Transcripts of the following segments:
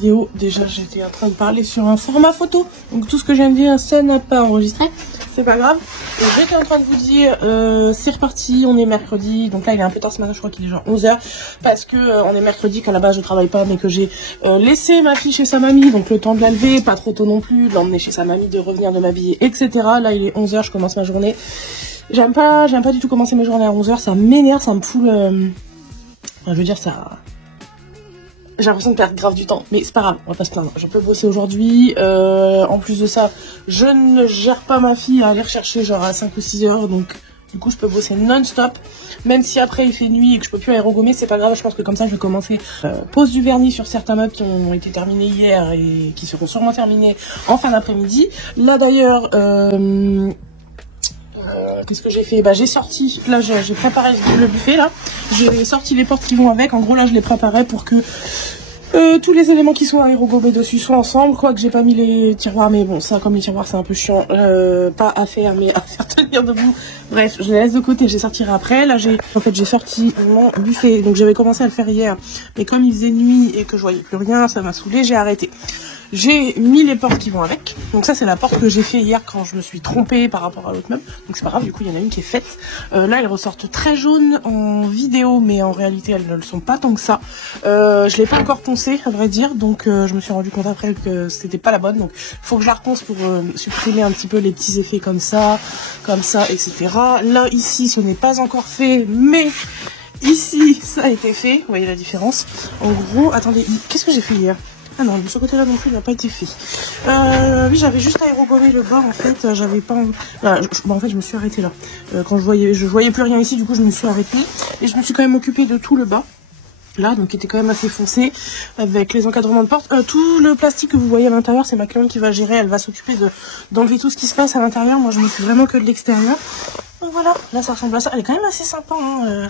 vidéo. Déjà, j'étais en train de parler sur un format photo. Donc tout ce que je viens de dire, ça n'a pas enregistré. C'est pas grave. Et j'étais en train de vous dire, c'est reparti, on est mercredi. Donc là, il est un peu tard ce matin, je crois qu'il est genre 11h. Parce que on est mercredi, qu'à la base, je travaille pas, mais que j'ai laissé ma fille chez sa mamie. Donc le temps de la lever, pas trop tôt non plus, de l'emmener chez sa mamie, de revenir, de m'habiller, etc. Là, il est 11h, je commence ma journée. J'aime pas du tout commencer mes journées à 11h. Ça m'énerve, ça me fout le... Enfin, je veux dire, ça... J'ai l'impression de perdre grave du temps, mais c'est pas grave, on va pas se plaindre. Je peux bosser aujourd'hui. En plus de ça, je ne gère pas ma fille à aller rechercher genre à 5 ou 6 heures, donc du coup je peux bosser non-stop. Même si après il fait nuit et que je peux plus aérogommer, c'est pas grave, je pense que comme ça je vais commencer. Pose du vernis sur certains meubles qui ont été terminés hier et qui seront sûrement terminés en fin d'après-midi. Là d'ailleurs... qu'est-ce que j'ai fait? Bah j'ai sorti, là j'ai préparé le buffet là, j'ai sorti les portes qui vont avec, en gros là je les préparais pour que tous les éléments qui sont aérogobés dessus soient ensemble, quoi que j'ai pas mis les tiroirs, mais bon ça comme les tiroirs c'est un peu chiant, pas à faire mais à faire tenir debout, bref je les laisse de côté, je les sortirai après. Là j'ai sorti mon buffet, donc j'avais commencé à le faire hier, mais comme il faisait nuit et que je voyais plus rien, ça m'a saoulé, j'ai arrêté. J'ai mis les portes qui vont avec. Donc ça c'est la porte que j'ai fait hier quand je me suis trompée par rapport à l'autre meuble. Donc c'est pas grave, du coup il y en a une qui est faite. Là elles ressortent très jaunes en vidéo, mais en réalité elles ne le sont pas tant que ça. Je l'ai pas encore poncée à vrai dire, donc je me suis rendu compte après que c'était pas la bonne. Donc faut que je la reponce pour supprimer un petit peu les petits effets comme ça, etc. Là ici ce n'est pas encore fait, mais ici ça a été fait. Vous voyez la différence. En gros, attendez, qu'est-ce que j'ai fait hier? Ah non, de ce côté-là non plus, il n'a pas été fait. Oui, j'avais juste aérogommé le bas, en fait, j'avais pas... en fait, je me suis arrêtée là. Quand je voyais plus rien ici, du coup, je me suis arrêtée. Et je me suis quand même occupée de tout le bas. Là, donc, qui était quand même assez foncé, avec les encadrements de porte. Tout le plastique que vous voyez à l'intérieur, c'est ma cliente qui va gérer. Elle va s'occuper d'enlever tout ce qui se passe à l'intérieur. Moi, je m'occupe vraiment que de l'extérieur. Donc voilà, là, ça ressemble à ça. Elle est quand même assez sympa, hein,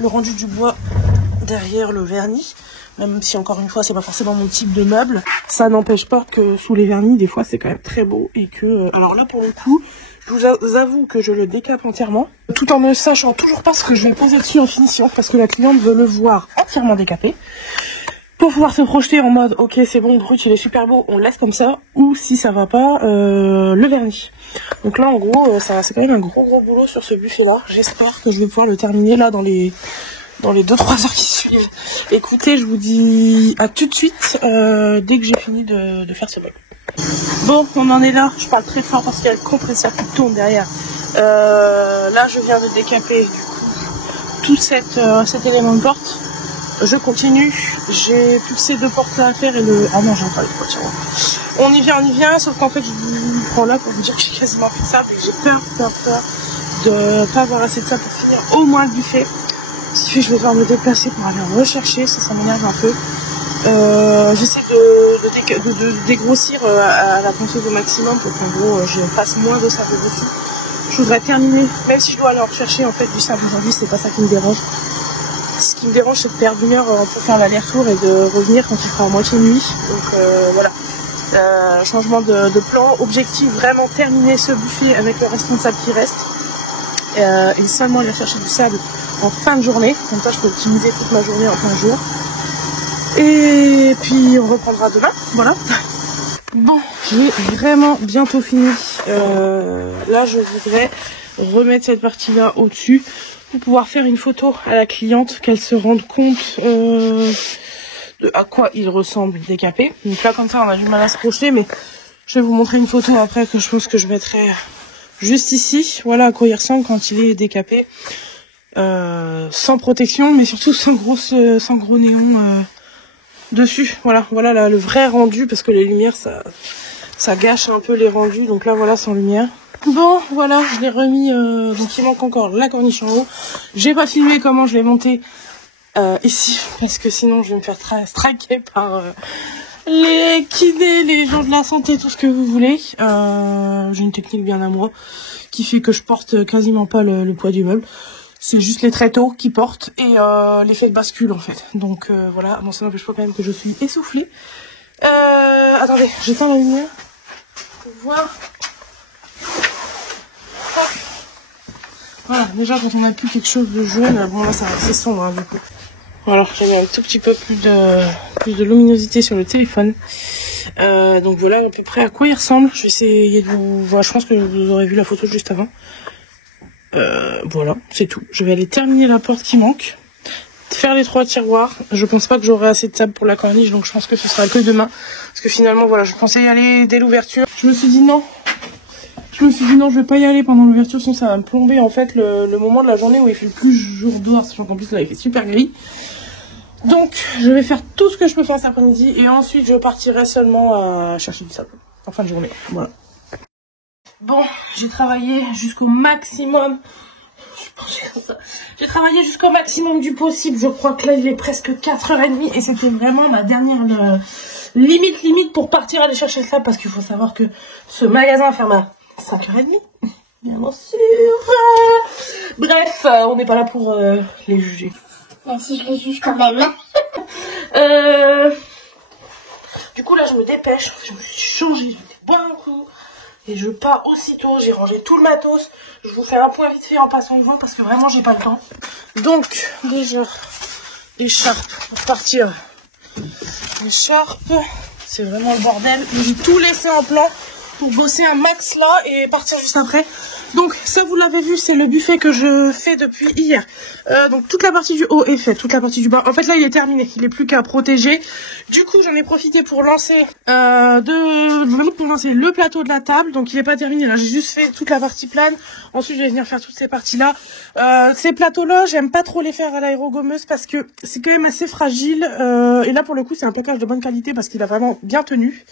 le rendu du bois derrière le vernis. Même si encore une fois c'est pas forcément mon type de meuble, ça n'empêche pas que sous les vernis des fois c'est quand même très beau et que alors là pour le coup je vous avoue que je le décape entièrement tout en ne sachant toujours pas ce que je vais poser dessus en finition parce que la cliente veut le voir entièrement décapé pour pouvoir se projeter en mode ok c'est bon, brut il est super beau, on le laisse comme ça, ou si ça va pas le vernis. Donc là en gros c'est quand même un gros boulot sur ce buffet là. J'espère que je vais pouvoir le terminer là dans les 2-3 heures qui suivent. Écoutez, je vous dis à tout de suite dès que j'ai fini de faire ce meuble. Bon, on en est là. Je parle très fort parce qu'il y a le compresseur qui tourne derrière. Là, je viens de décaper du coup tout cet élément de porte. Je continue. J'ai plus que ces 2 portes là à faire et le... Ah non, j'ai encore les portes. On y vient, sauf qu'en fait, je vous prends là pour vous dire que j'ai quasiment fait ça, mais j'ai peur de pas avoir assez de ça pour finir au moins le buffet. Ce qui fait que je vais devoir me déplacer pour aller en rechercher, ça m'énerve un peu. J'essaie de dégrossir à la ponceuse au maximum pour qu'en gros je fasse moins de sable dessus. Je voudrais terminer, même si je dois aller en rechercher en fait du sable aujourd'hui, c'est pas ça qui me dérange. Ce qui me dérange c'est de perdre 1 heure pour faire l'aller-retour et de revenir quand il fera à moitié nuit. Donc voilà. Changement de plan, objectif vraiment terminer ce buffet avec le restant de sable qui reste. Et seulement aller chercher du sable en fin de journée, comme ça je peux optimiser toute ma journée en plein jour. Et puis on reprendra demain, voilà. Bon, j'ai vraiment bientôt fini. Là je voudrais remettre cette partie là au-dessus pour pouvoir faire une photo à la cliente, qu'elle se rende compte de à quoi il ressemble décapé. Donc là comme ça on a du mal à se projeter, mais je vais vous montrer une photo après que je pense que je mettrai juste ici. Voilà à quoi il ressemble quand il est décapé. Sans protection, mais surtout sans gros néon dessus. Voilà là, le vrai rendu, parce que les lumières ça gâche un peu les rendus. Donc là voilà sans lumière. Bon voilà, je l'ai remis. Donc il manque encore la corniche en haut. J'ai pas filmé comment je l'ai monté ici, parce que sinon je vais me faire striker par les kinés, les gens de la santé, tout ce que vous voulez. J'ai une technique bien à moi qui fait que je porte quasiment pas le poids du meuble. C'est juste les tréteaux qui portent et l'effet de bascule en fait. Donc voilà, bon ça n'empêche pas quand même que je suis essoufflée. Attendez, j'éteins la lumière pour voir. Voilà, déjà quand on a plus quelque chose de jaune, bon là c'est sombre hein, du coup. Alors j'ai mis un tout petit peu plus de plus de luminosité sur le téléphone. Donc voilà à peu près à quoi il ressemble. Je vais essayer de vous... Voilà, je pense que vous aurez vu la photo juste avant. Voilà, c'est tout. Je vais aller terminer la porte qui manque. Faire les 3 tiroirs. Je pense pas que j'aurai assez de sable pour la corniche, donc je pense que ce sera que demain. Parce que finalement, voilà, je pensais y aller dès l'ouverture. Je me suis dit non, je vais pas y aller pendant l'ouverture, sinon ça va me plomber en fait le moment de la journée où il fait le plus jour dehors, sachant qu'en plus là il fait super gris. Donc je vais faire tout ce que je peux faire cet après-midi et ensuite je partirai seulement à chercher du sable en fin de journée. Voilà. Bon, j'ai travaillé jusqu'au maximum. J'ai travaillé jusqu'au maximum du possible. Je crois que là il est presque 4h30 et c'était vraiment ma dernière limite pour partir aller chercher ça, parce qu'il faut savoir que ce magasin ferme à 5h30. Bien sûr. Bref, on n'est pas là pour les juger. Même si je les juge quand même. Du coup là je me dépêche. Je me suis changée, je vais boire un coup. Et je pars aussitôt, j'ai rangé tout le matos. Je vous fais un point vite fait en passant devant parce que vraiment j'ai pas le temps. Donc déjà, l'écharpe pour partir. L'écharpe, c'est vraiment le bordel. J'ai tout laissé en plan pour bosser un max là et partir juste après. Donc ça vous l'avez vu, c'est le buffet que je fais depuis hier. Donc toute la partie du haut est faite, toute la partie du bas. En fait là il est terminé, il n'est plus qu'à protéger. Du coup j'en ai profité pour lancer le plateau de la table. Donc il n'est pas terminé là, j'ai juste fait toute la partie plane. Ensuite je vais venir faire toutes ces parties là. Ces plateaux là j'aime pas trop les faire à l'aérogommeuse parce que c'est quand même assez fragile. Et là pour le coup c'est un plaquage de bonne qualité parce qu'il a vraiment bien tenu.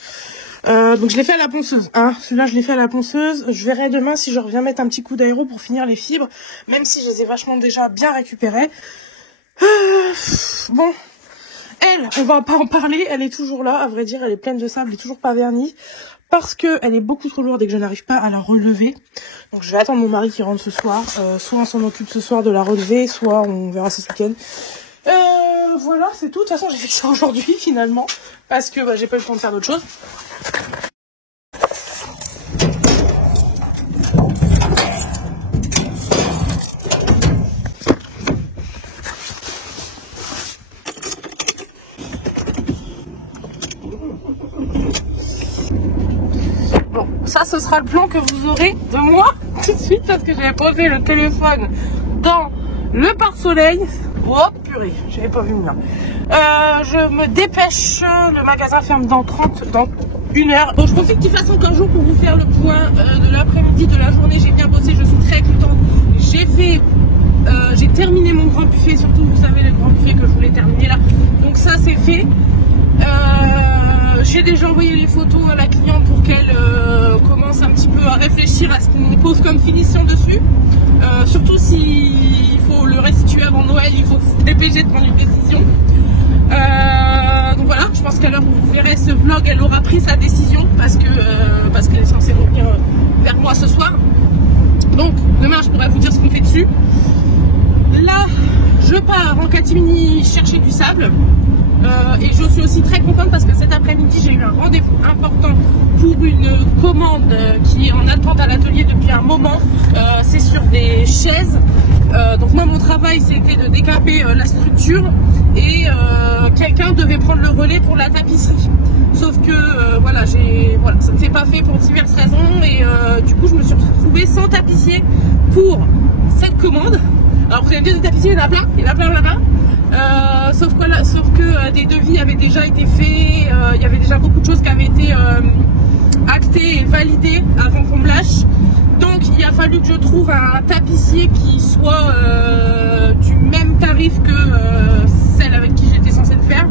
Donc je l'ai fait à la ponceuse, hein. Celui-là je l'ai fait à la ponceuse. Je verrai demain si je reviens mettre un petit coup d'aéro pour finir les fibres, même si je les ai vachement déjà bien récupérées. Bon, elle, on va pas en parler, elle est toujours là, à vrai dire, elle est pleine de sable, elle est toujours pas vernie, parce que elle est beaucoup trop lourde et que je n'arrive pas à la relever. Donc je vais attendre mon mari qui rentre ce soir, soit on s'en occupe ce soir de la relever, soit on verra ce week-end. Voilà, c'est tout. De toute façon, j'ai fait ça aujourd'hui, finalement, parce que j'ai pas eu le temps de faire d'autres choses. Bon, ça, ce sera le plan que vous aurez de moi tout de suite, parce que j'ai posé le téléphone dans le pare-soleil. Oh purée, j'avais pas vu venir. Je me dépêche, le magasin ferme dans 1 heure. Bon, je profite qu'il fasse encore jour pour vous faire le point de l'après-midi, de la journée. J'ai bien bossé, je suis très contente. J'ai terminé mon grand buffet, surtout vous savez le grand buffet que je voulais terminer là. Donc ça c'est fait. J'ai déjà envoyé les photos à la cliente pour qu'elle commence un petit peu à réfléchir à ce qu'on pose comme finition dessus. Surtout s'il faut le restituer avant Noël, il faut se dépêcher de prendre une décision. Donc voilà, je pense qu'à l'heure où vous verrez ce vlog, elle aura pris sa décision parce qu'elle est censée revenir vers moi ce soir. Donc demain je pourrai vous dire ce qu'on fait dessus. Là, je pars en catimini chercher du sable. Et je suis aussi très contente parce que cet après-midi j'ai eu un rendez-vous important pour une commande qui est en attente à l'atelier depuis un moment. C'est sur des chaises. Donc moi mon travail c'était de décaper la structure et quelqu'un devait prendre le relais pour la tapisserie. Sauf que voilà, ça ne s'est pas fait pour diverses raisons et du coup je me suis retrouvée sans tapissier pour cette commande. Alors vous avez dit des tapissiers, il y en a plein là-bas. Sauf que des devis avaient déjà été faits, il y avait déjà beaucoup de choses qui avaient été actées et validées avant qu'on me lâche. Donc il a fallu que je trouve un tapissier qui soit du même tarif que celle avec qui j'étais censée le faire.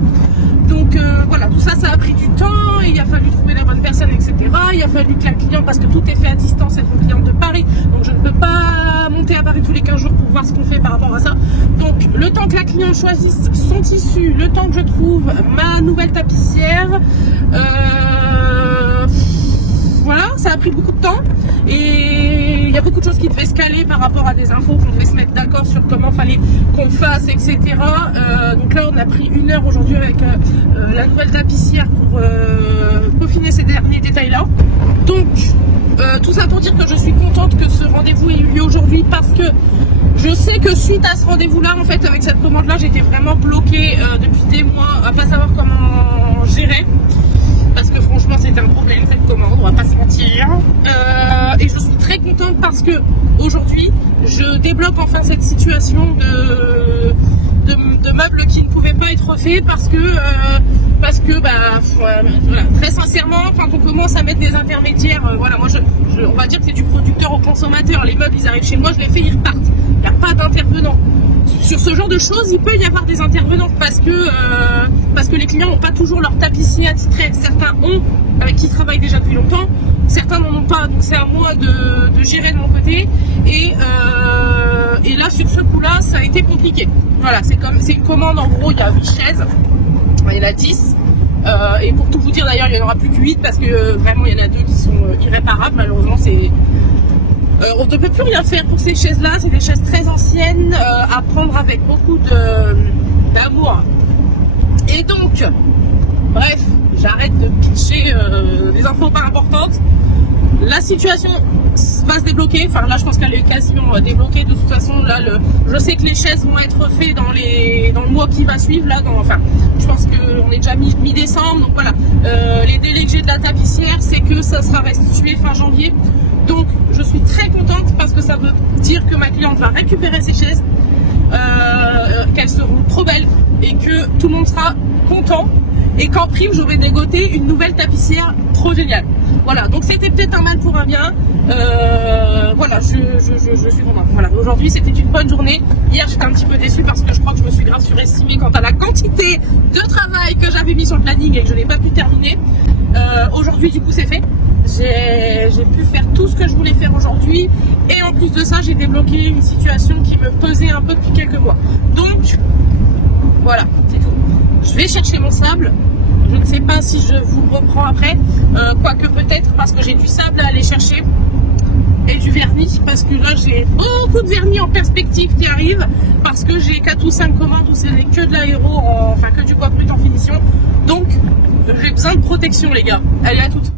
Donc voilà, tout ça, ça a pris du temps, et il a fallu trouver la bonne personne, etc. Il a fallu que la cliente, parce que tout est fait à distance, c'est une cliente de Paris, donc je ne peux pas monter à Paris tous les 15 jours pour voir ce qu'on fait par rapport à ça. Donc le temps que la cliente choisisse son tissu, le temps que je trouve ma nouvelle tapissière, voilà, ça a pris beaucoup de temps et il y a beaucoup de choses qui devaient se caler par rapport à des infos qu'on devait se mettre d'accord sur comment fallait qu'on le fasse, etc. Donc là, on a pris 1 heure aujourd'hui avec la nouvelle tapissière pour peaufiner ces derniers détails-là. Donc, tout ça pour dire que je suis contente que ce rendez-vous ait eu lieu aujourd'hui parce que Je sais que suite à ce rendez-vous-là, en fait, avec cette commande-là, j'étais vraiment bloquée depuis des mois à pas savoir comment gérer. Parce que franchement, c'était un problème cette commande, on va pas se mentir. Et je suis très contente parce que aujourd'hui, je débloque enfin cette situation de meubles qui ne pouvaient pas être faits parce que voilà, très sincèrement, quand on commence à mettre des intermédiaires, voilà, moi on va dire que c'est du producteur au consommateur. Les meubles, ils arrivent chez moi, je les fais, ils repartent. Il n'y a pas d'intervenant. Sur ce genre de choses, il peut y avoir des intervenants parce que les clients n'ont pas toujours leur tapissier attitré. Certains ont, avec qui ils travaillent déjà depuis longtemps. Certains n'en ont pas, donc c'est à moi de gérer de mon côté. Et là, sur ce coup-là, ça a été compliqué. Voilà, c'est une commande, en gros, il y a 8 chaises. Il y en a 10. Et pour tout vous dire, d'ailleurs, il n'y en aura plus que 8 parce que vraiment, il y en a 2 qui sont irréparables. Malheureusement, on ne peut plus rien faire pour ces chaises-là. C'est des chaises très anciennes à prendre avec beaucoup d'amour. Et donc, bref, j'arrête de pitcher des infos pas importantes. La situation va se débloquer. Enfin, là, je pense qu'elle est quasiment débloquée. De toute façon, là, je sais que les chaises vont être faites dans le mois qui va suivre. Là, je pense qu'on est déjà mi-décembre. Donc voilà, les délais que j'ai de la tapissière, c'est que ça sera restitué fin janvier. Donc, je suis très contente parce que ça veut dire que ma cliente va récupérer ses chaises, qu'elles seront trop belles et que tout le monde sera content. Et qu'en prime, j'aurai dégoté une nouvelle tapissière trop géniale. Voilà, donc c'était peut-être un mal pour un bien. Voilà, je suis contente. Voilà, aujourd'hui, c'était une bonne journée. Hier, j'étais un petit peu déçue parce que je crois que je me suis grave surestimée quant à la quantité de travail que j'avais mis sur le planning et que je n'ai pas pu terminer. Aujourd'hui, du coup, c'est fait. J'ai pu faire tout ce que je voulais faire aujourd'hui. Et en plus de ça, j'ai débloqué une situation qui me pesait un peu depuis quelques mois. Donc, voilà, c'est tout. Je vais chercher mon sable. Je ne sais pas si je vous reprends après. Quoique peut-être parce que j'ai du sable à aller chercher. Et du vernis. Parce que là j'ai beaucoup de vernis en perspective qui arrive. Parce que j'ai 4 ou 5 commandes où c'est que de l'aéro, enfin que du bois brut en finition. Donc j'ai besoin de protection les gars. Allez, à toutes.